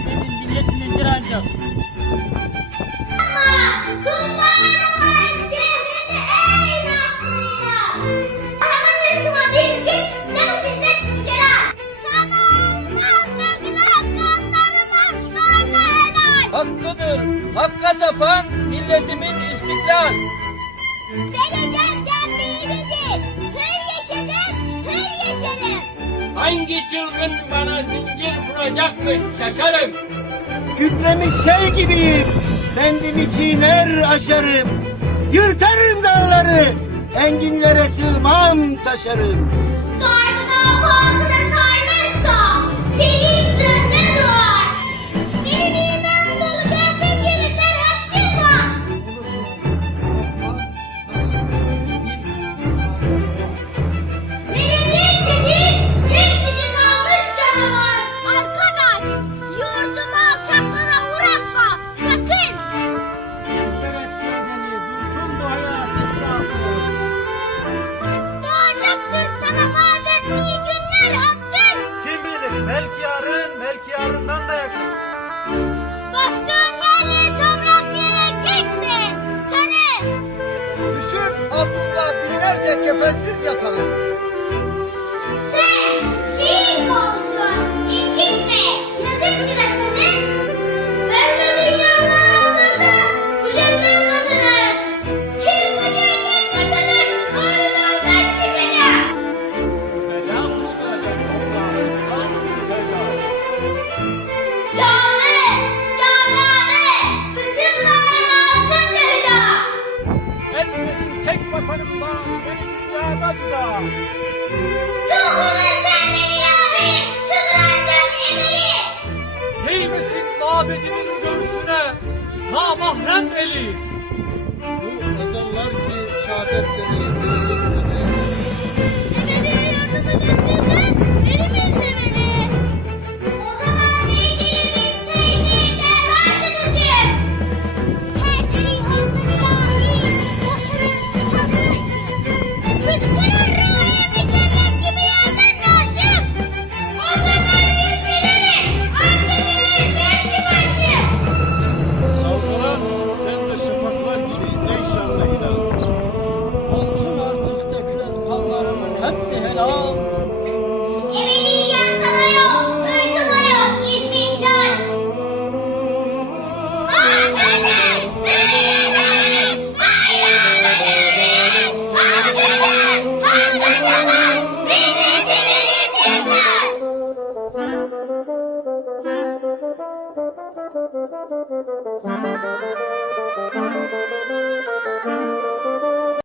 mabenin milletinindir ancak. Kurbanlar çehreni ey Nasrıyla. Arabanın hüküma bir git, ne bu şiddet mücerrad. Sana olmaz dökülen kanlarımız sonra helal. Hakkıdır, hakka tapan milletimin istiklal. Denizden biridir, Hangi çılgın bana zincir vuracakmış şaşarım. Kükremiş şey gibiyim. Kendimi çiğner aşarım. Yırtarım dağları. Enginlere sığmam taşarım. Darbına bağına belki yarından da yakın. Bastığın yerleri toprak yere geçme, tanı. Düşün altında binlerce kefensiz yatalım. Dünyada da. Ruhuma sen beni yâri, çıldıracak emeği. Değmesin mabedimin göğsüne namahrem eli. Bu mezarlar ki şehadet demeyi yok. Ebediyen sana yok, ırkına yok, İzmir'den. Hakan'ın büyüyeceğiz, bayrağına devriyiz. Hakan'ın, Hakan'ın, milletimin.